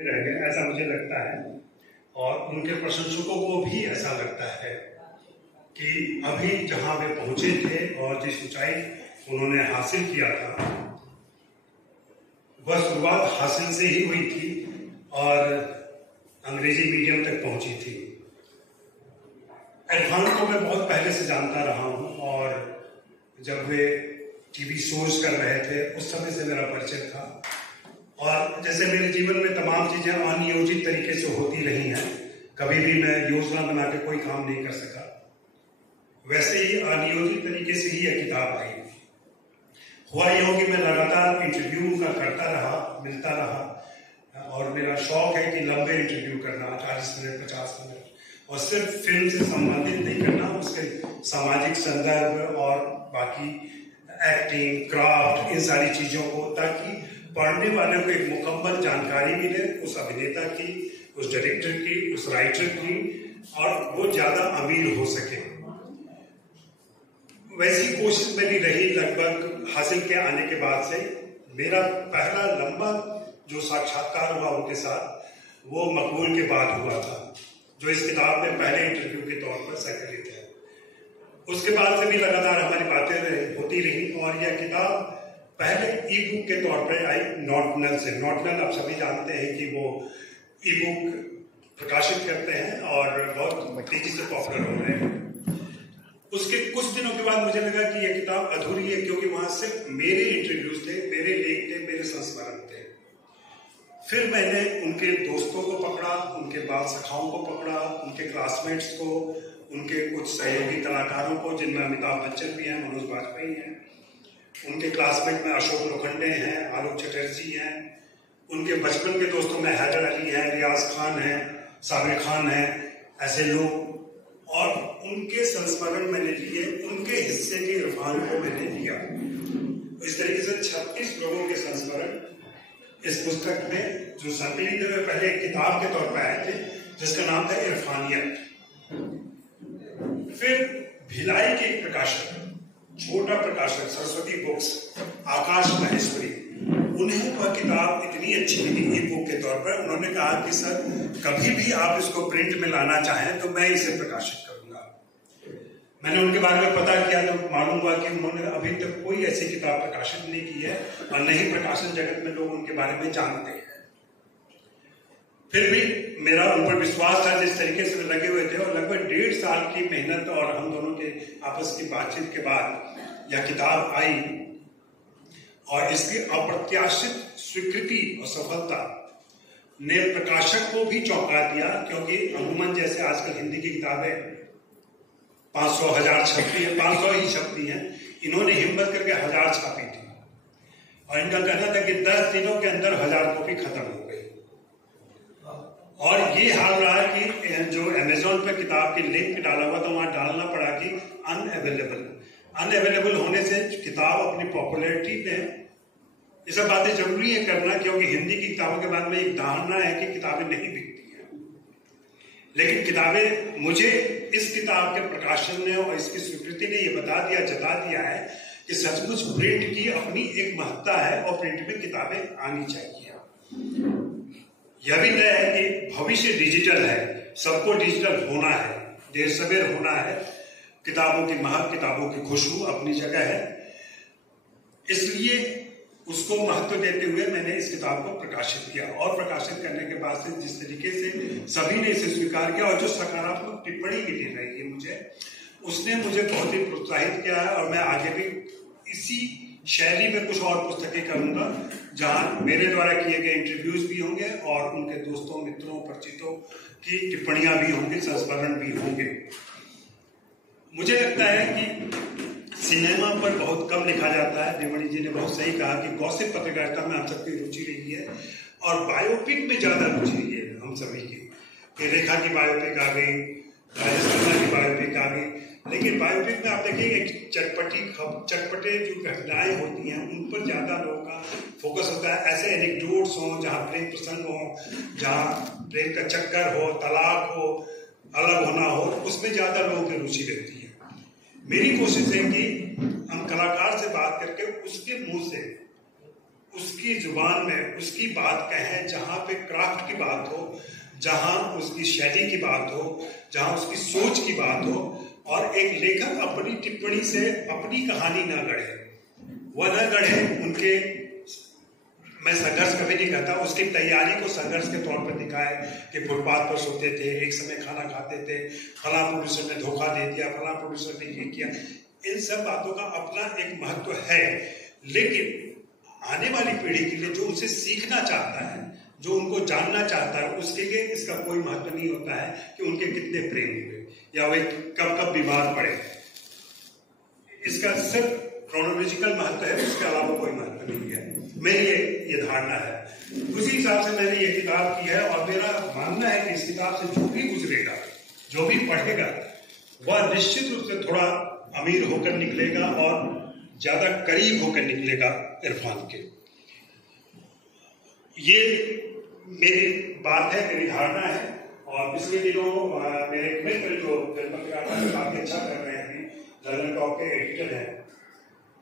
रह गए, ऐसा मुझे लगता है। और उनके प्रशंसकों को भी ऐसा लगता है कि अभी जहां वे पहुंचे थे और जिस ऊंचाई उन्होंने हासिल किया था, वह शुरुआत हासिल से ही हुई थी और अंग्रेजी मीडियम तक पहुंची थी। इरफान को मैं बहुत पहले से जानता रहा हूं और जब वे टीवी शोज कर रहे थे उस समय से मेरा परिचय था। और जैसे मेरे जीवन में तमाम चीजें अनियोजित तरीके से होती रही हैं, कभी भी मैं योजना बना के कोई काम नहीं कर सका, वैसे ही अनियोजित तरीके से ही यह किताब आई। हुआ यह हो कि मैं लगातार इंटरव्यू का करता रहा, मिलता रहा, और मेरा शौक है कि लंबे इंटरव्यू करना, 40 मिनट 50 मिनट, और सिर्फ फिल्म से संबंधित नहीं करना, उसके सामाजिक संदर्भ और बाकी एक्टिंग, क्राफ्ट, इन सारी चीजों को, ताकि पढ़ने वाले को एक मुकम्मल जानकारी मिले उस अभिनेता की, उस डायरेक्टर की, उस राइटर की, और वो ज्यादा अमीर हो सके। वैसी कोशिश मेरी रही लगभग हासिल के आने के बाद से। मेरा पहला लंबा जो साक्षात्कार हुआ उनके साथ, वो मकबूल के बाद हुआ था, जो इस किताब में पहले इंटरव्यू के तौर पर संकलित है। उसके बाद से भी लगातार हमारी बातें होती रही और यह किताब पहले ई बुक के तौर पर आई नॉटनल से। नॉटनल आप सभी जानते हैं कि वो ई बुक प्रकाशित करते हैं और बहुत तेजी से पॉपुलर हो रहे हैं। उसके कुछ दिनों के बाद मुझे लगा कि यह किताब अधूरी है, क्योंकि वहां सिर्फ मेरे इंटरव्यूज थे, मेरे लेख थे, मेरे संस्मरण थे। फिर मैंने उनके दोस्तों को पकड़ा, उनके बाल सखाओं को पकड़ा, उनके क्लासमेट्स को, उनके कुछ सहयोगी कलाकारों को, जिनमें अमिताभ बच्चन भी हैं, मनोज बाजपेयी हैं, उनके क्लासमेट में अशोक लोखंडे हैं, आलोक चटर्जी हैं, उनके बचपन के दोस्तों में हैदर अली हैं, रियाज खान हैं, साबिर खान हैं, ऐसे लोग, और उनके संस्मरण मैंने लिए, उनके हिस्से के इरफान को मैंने लिया। इस तरीके से 36 लोगों के संस्मरण इस पुस्तक में जो संकलित हुए, पहले एक किताब के तौर पर आए थे जिसका नाम था इरफानियत। फिर भिलाई के एक प्रकाशक, छोटा प्रकाशक, सरस्वती बुक्स, आकाश महेश्वरी, उन्हें वह किताब इतनी अच्छी लगी ई बुक के तौर पर, उन्होंने कहा कि सर कभी भी आप इसको प्रिंट में लाना चाहें तो मैं इसे प्रकाशित करूंगा। मैंने उनके बारे में पता किया तो मालूम हुआ कि उन्होंने अभी तक कोई ऐसी किताब प्रकाशित नहीं की है और नहीं प्रकाशन जगत में लोग उनके बारे में जानते हैं। फिर भी मेरा उन पर विश्वास था, जिस तरीके से लगे हुए थे, और लगभग 1.5 साल की मेहनत और हम दोनों के आपस की बातचीत के बाद यह किताब आई और इसकी अप्रत्याशित स्वीकृति और सफलता ने प्रकाशक को भी चौंका दिया, क्योंकि अमूमन जैसे आजकल हिंदी की किताबें 500 1000 छपती है, 500 ही छपती हैं, इन्होंने हिम्मत करके 1000 छापी थी और इनका कहना था कि 10 दिनों के अंदर 1000 कॉपी खत्म हो गई। और ये हाल रहा कि जो अमेजोन पे किताब के लिंक डाला हुआ था, वहां डालना पड़ा कि अनअवेलेबल होने से किताब अपनी पॉपुलैरिटी पे, ये सब बातें जरूरी है करना, क्योंकि हिंदी की किताबों के बाद में एक धारणा है कि किताबें नहीं बिकती हैं। लेकिन किताबें, मुझे इस किताब के प्रकाशन ने और इसकी स्वीकृति ने ये जता दिया है कि सचमुच प्रिंट की अपनी एक महत्ता है और प्रिंट में किताबें आनी चाहिए। यह भी तय है कि भविष्य डिजिटल है, सबको डिजिटल होना है, देर सवेर होना है। किताबों की महक, किताबों की खुशबू अपनी जगह है, इसलिए उसको महत्व देते हुए मैंने इस किताब को प्रकाशित किया। और प्रकाशित करने के बाद से जिस तरीके से सभी ने इसे स्वीकार किया और जो सकारात्मक टिप्पणी मिली रही है मुझे, उसने मुझे बहुत ही प्रोत्साहित किया है। और मैं आगे भी इसी शैली में कुछ और पुस्तकें करूंगा, जहां मेरे द्वारा किए गए इंटरव्यूज भी होंगे और उनके दोस्तों, मित्रों, परिचितों की टिप्पणियां भी होंगी, संस्मरण भी होंगे। मुझे लगता है कि सिनेमा पर बहुत कम लिखा जाता है। देवमणि जी ने बहुत सही कहा कि गॉसिप पत्रकारिता में हम सबकी रुचि रही है और बायोपिक में ज्यादा रुचि रही है हम सभी की। रेखा की बायोपिक आ गई, राजेश खन्ना की बायोपिक आ गई, लेकिन बायोपिक में आप देखिए एक चटपटे जो घटनाएं होती हैं उन पर ज्यादा लोगों का फोकस होता है। ऐसे एनेक्डोट्स हों, जहां प्रेम प्रसंग हो, जहां प्रेम का चक्कर हो, तलाक हो, अलग होना हो, उसमें ज्यादा लोगों की रुचि रहती है। मेरी कोशिश है कि हम कलाकार से बात करके उसके मुंह से उसकी जुबान में उसकी बात कहें, जहां पे क्राफ्ट की बात हो, जहां उसकी शैली की बात हो, जहां उसकी सोच की बात हो, और एक लेखक अपनी टिप्पणी से अपनी कहानी ना गढ़े, वह न गढ़े उनके, मैं संघर्ष कभी नहीं कहता, उसकी तैयारी को संघर्ष के तौर पर दिखाए कि फुटपाथ पर सोते थे, एक समय खाना खाते थे, फला प्रोड्यूसर ने धोखा दे दिया, फला प्रोड्यूसर ने ये किया। इन सब बातों का अपना एक महत्व है, लेकिन आने वाली पीढ़ी के लिए जो उनसे सीखना चाहता है, जो उनको जानना चाहता है, उसके लिए इसका कोई महत्व नहीं होता है कि उनके कितने प्रेम हुए या वे कब कब बीमार पड़े। इसका सिर्फ क्रोनोलॉजिकल महत्व है, उसके अलावा कोई महत्व नहीं है। मेरी ये धारणा है, उसी हिसाब से मैंने ये किताब की है, और मेरा मानना है कि इस किताब से जो भी गुजरेगा, जो भी पढ़ेगा, वह निश्चित रूप से थोड़ा अमीर होकर निकलेगा और ज्यादा करीब होकर निकलेगा इरफान के। ये मेरी बात है, मेरी धारणा है। और पिछले दिनों मेरे मित्र जो जनपद काफी अच्छा कर रहे हैं, लंदन टॉप के एडिटर हैं,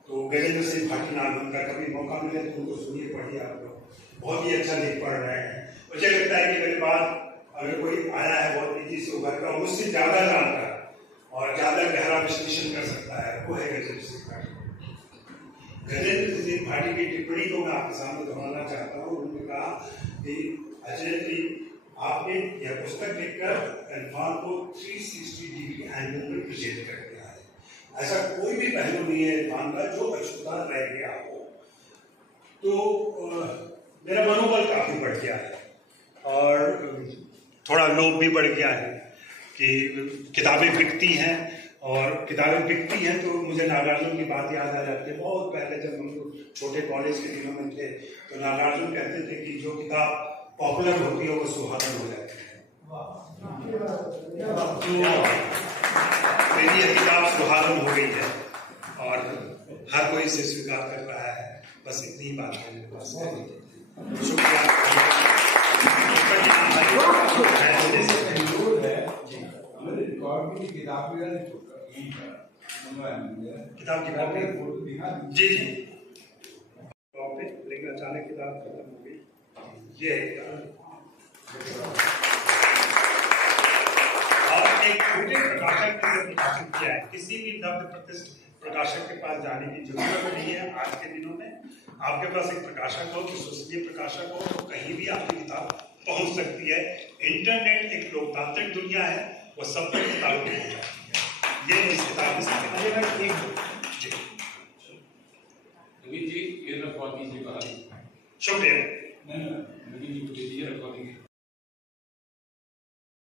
तो गजेंद्र सिंह भाटी नाम उनका, कभी मौका मिले तो उनको सुनिए, पढ़िए, आप लोग बहुत ही अच्छा लिख पढ़ रहे हैं। मुझे लगता है कि मेरे बाद अगर कोई आया है बहुत तेजी से उभर कर, मुझसे ज्यादा जानकर और ज्यादा गहरा विश्लेषण कर सकता है, वो है गजेंद्र सिंह भाटी। गजेंद्र सिंह भाटी की टिप्पणी को मैं आपके सामने दोहराना चाहता हूँ। उन्होंने कहा कि अजय जी, आपने यह पुस्तक लिखकर इरफान को 360 डिग्री एंगल में प्रेजेंट कर दिया है। ऐसा कोई भी पहलू नहीं है इरफान का जो अछूता रह गया हो। तो मेरा मनोबल काफी बढ़ गया है और थोड़ा लोभ भी बढ़ गया है कि किताबें बिकती हैं, और किताबें बिकती हैं तो मुझे नागार्जुन की बात याद आ जाती है। बहुत पहले जब हम लोग छोटे कॉलेज के दिनों में थे तो नागार्जुन कहते थे कि जो किताब पॉपुलर होती है वो सुहागन हो जाती है। तो मेरी यह किताब सुहागन हो गई है और हर कोई इसे स्वीकार कर रहा है। बस इतनी बात है मेरे पास। शुक्रिया। किताब की कॉपी जी जी कॉपी, लेकिन अचानक किताब खत्म हो गई। ये और एक छोटे प्रकाशक ने प्रकाशित किया है। किसी भी नब्द प्रतिष्ठित प्रकाशक के पास जाने की जरूरत नहीं है। आज के दिनों में आपके पास एक प्रकाशक हो, विश्वसनीय प्रकाशक हो, तो कहीं भी आपकी किताब पहुंच सकती है। इंटरनेट एक लोकतांत्रिक दुनिया है, वो सब तक किताब पहुंच जाती है। ये इस किताब जी, ये शुक्रिया।